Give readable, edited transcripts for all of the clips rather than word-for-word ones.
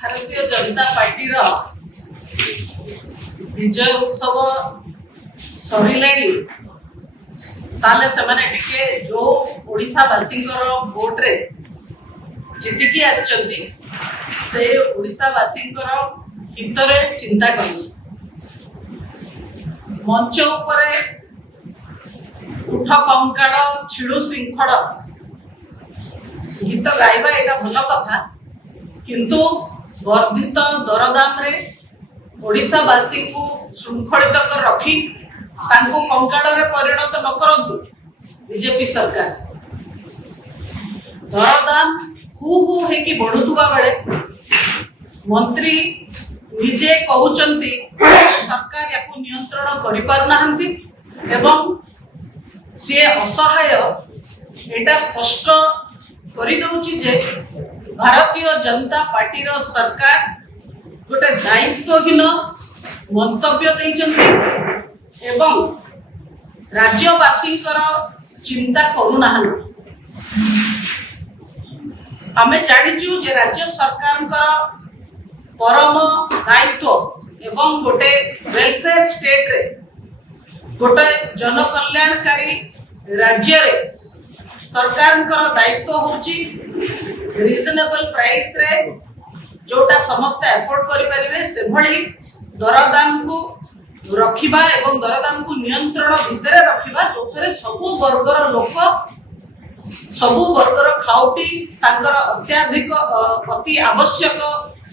Bharatiya Janata party विजय उत्सव सरिले ताले से जो ओडिशावासी भोट रे जीतिकी आसचंती से ओडिशावासी हित रे चिंता कर मंच उपरे उठ कंकाड़ छिड़ु श्रृंखल गीत गाइबा एटा भल कथा किंतु वर्धित दरदाम रे ओडिशावासी को श्रृंखलित कर रखी तांको कंकाड़ रे परिणत न करंतु बीजेपी सरकार दरदाम हु हेकी बढ़ुथुबा बेले मंत्री निजे कहउचंती सरकार याकू नियंत्रण करि पारु नाहंती एवं सी असहाय एटा स्पष्ट करि दउची जे भारतीय जनता पार्टी रो सरकार गोटे दायित्वहीन मंतव्य दैचंती एवं राज्यवासी चिंता करूना आमे जानिचु जे राज्य सरकार परम दायित्व एवं गोटे वेलफेयर स्टेट रे गोटे जनकल्याणकारी राज्य रे सरकार दायित्व होची रिजनेबल प्राइस रे जोटा समस्त एफोर्ड करि परिबे से भली दरदाम को रखिबा एवं दरदाम को नियंत्रण भितरे रखिबा जोथरे सबु वर्गर लोक सबु वर्गर खाउटी तांकर अत्याधिक अति आवश्यक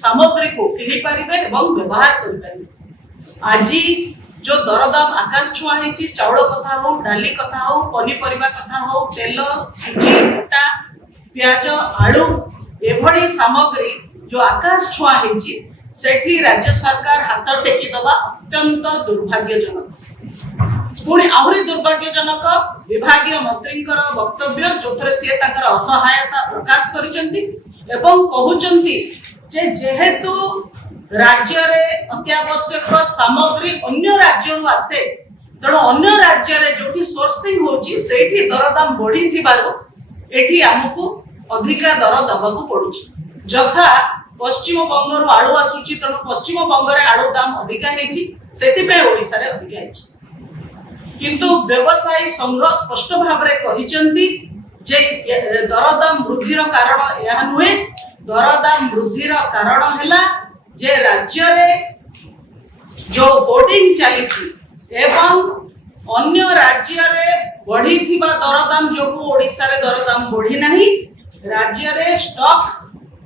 सामग्री को किनि परिबे एवं व्यवहार करि परिबे आजी जो दरदाम आकाश छुआ हेची चाउल कथा हो डाली कथा हो पनीपरिबा कथा हो तेल सुजी आटा प्याज आलू एभली सामग्री जो आकाश छुआ हेची सेठी राज्य सरकार हाथ टेकी दबा अत्यंत दुर्भाग्यजनक पुणी आहुरी दुर्भाग्यजनक विभागीय मंत्रींकर वक्तव्य जोथरे से ताकर असहायता प्रकाश करिसंती एवं कहउचंती जे जेहेतु राज्य रे अत्यावश्यक सामग्री अन्य राज्य आसे तेणु अन्य राज्य रे जोठी सोर्सिंग होची सेठी दरदाम बढ़ी थिबारो एठी हमकु अधिका दर दबाकू पड़ुची जथा पश्चिम बंगरु आलू आसुची तेणु पश्चिम बंग रे आलू दाम अधिका हेची सेति पे ओडिसा रे अधिका हेची किंतु व्यवसायी संघ स्पष्ट भाव रे कहिचंती जे दरदाम वृद्धिर कारण या नुहे दरदाम वृद्धिर कारण हैला जे राज्य रे जो होर्डिंग चली थी एवं अन्य राज्य रे बढ़ी थिबा दरदाम जो ओडिसा रे दरदाम बढ़ी नहीं राज्य रे स्टॉक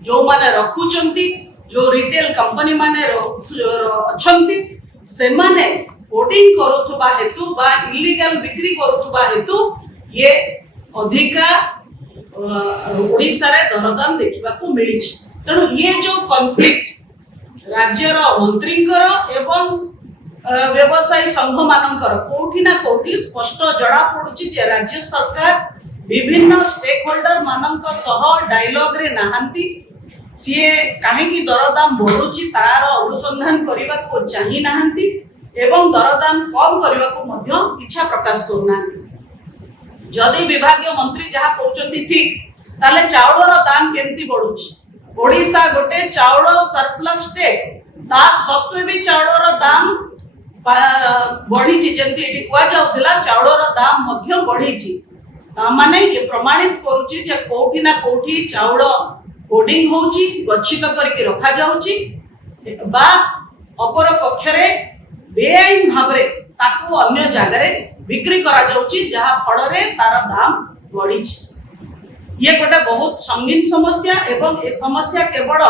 जो माने रखुचंती जो रिटेल कंपनी माने अछंती से माने होर्डिंग करूथुबा हेतु बा इलीगल बिक्री करूथुबा हेतु ये अधिका ओडिसा रे दरदाम देखिबा को मिली तेणु ये जो कॉन्फ्लिक्ट राज्यर मंत्रींकर एवं व्यवसायी संघ मानकर कोठी ना कोठी स्पष्ट जड़ा पड़ुची जे राज्य सरकार विभिन्न स्टेक होल्डर मानक सह डायलॉग रे नाहंती सीए काहे की दरदाम बढ़ुची तार अनुसंधान करबा को चाहि नाहंती एवं दरदाम कम करबा को मध्य इच्छा प्रकाश करूनांती जदि विभागीय मंत्री जहा कहउचंती ठीक ताले चाउलर दाम केमती बढ़ुची ओडिसा गोटे चाउल सरप्लस स्टेट ता सत्वे भी चाउलर दाम बढ़ी जेमती एटी कुआ जाउथिला चाउलर दाम मध्य बढ़ी ता माने ये प्रमाणित करूची जे कोठी ना कोठी चाउल होर्डिंग होची गच्छित करके रखा जाउची बा अपर पक्षरे बेआईन भाबरे ताकू अन्य जागा रे बिक्री करा जाउची जहा फल रे तार दाम बढ़ी ये गोटे बहुत संगीन समस्या एवं ए समस्या केवल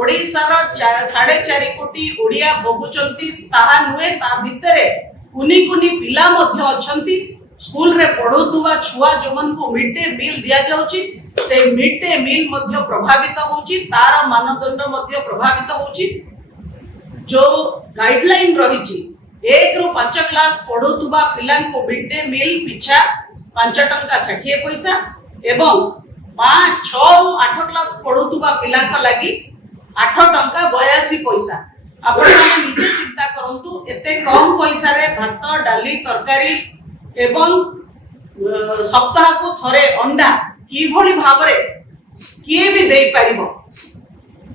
ओडिशार 4.5 कोटी ओडिया भोगुचंती ताहा नुहे ता भितरे कुनी कुनी पिला मध्य अछंती स्कूल रे पढुथुवा छुआ जमन को मिड डे मील दिया जाउची से मिड डे मील मध्य प्रभावित होची तार मानदंड मध्य प्रभावित होची जो गाइडलाइन रहिची 1 रु 5 क्लास पढुथुवा पिला को मिड डे मील पिछा 5 टंका 60 पैसा एवं 6 रु 8 क्लास पढुथुवा पिला का लागि 8 टंका 82 पैसा आपण निजे चिंता करंतु एते कम पैसा रे भात डाली तरकारी एवं सप्ताह को थरे अंडा की भली भाबरे किए भी देई परिबो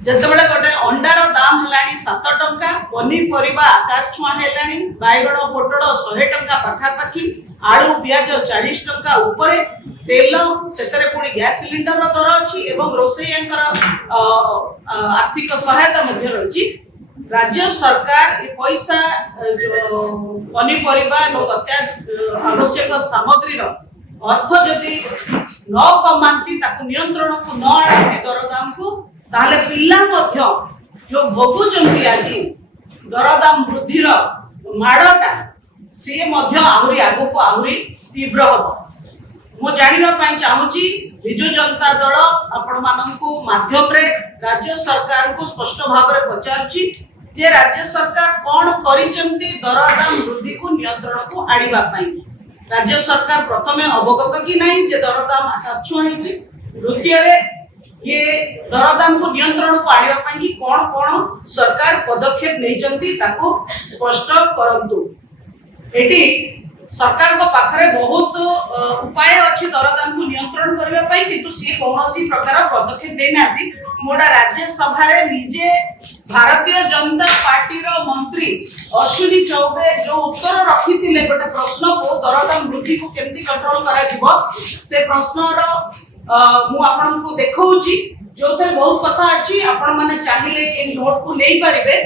ଯେତେବେଳେ ଗୋଟେ अंडार दाम हेलानी 7 टंका पनीपरिबा आकाश छुआ हेलानी बाइगण पोटल 100 टंका पाखापाखि आलू पियाज 40 टंका ऊपर तेल सेतरे पुणी गैस सिलिंडर रो दर अछि एवं रोसैयांकर आर्थिक सहायता मध्ये रही राज्य सरकार ये पैसा पनीपरिबा एवं आवश्यक सामग्री अर्थ जदि न कमांती ताकू नियंत्रण को न आनती दरदाम को ताले पिल्ला मध्य जो भोगुचंती आज दरदाम वृद्धिर माड़टा सी मध्य आहुरी आगु को आहुरी तीव्र हम मु जानिबा पई चाहूची बिजु जनता दल आपण माननकु माध्यम रे राज्य सरकार को स्पष्ट भाव रे पचारची जे राज्य सरकार कोन करिचंती दरदाम वृद्धि को नियंत्रण को आनिबा पई राज्य सरकार प्रथमे अवगत कि नहीं जे दरदाम आकाश छुआ हिची द्वितीय रे ये दरदाम को नियंत्रण को आनिबा पई कि कोन कोन सरकार पदक्षेप नैचंती ताको स्पष्ट करंतु एटी सरकार को पाखरे बहुत उपाय अछि दरदाम को नियंत्रण करबा पई किंतु से कोनोसी प्रकार पदक्षेप देनाती मोडा राज्य सभा रे निजे भारतीय जनता पार्टी रो मंत्री अश्विनी चौबे जो उत्तर रखिथिले गोटे प्रश्न को दरदाम वृद्धि को केमती कंट्रोल करा जिवो से प्रश्न रो मु आपन को देखौची जोते बहुत कथा अछि आपण माने चाहिले ए नोट को नै परिबे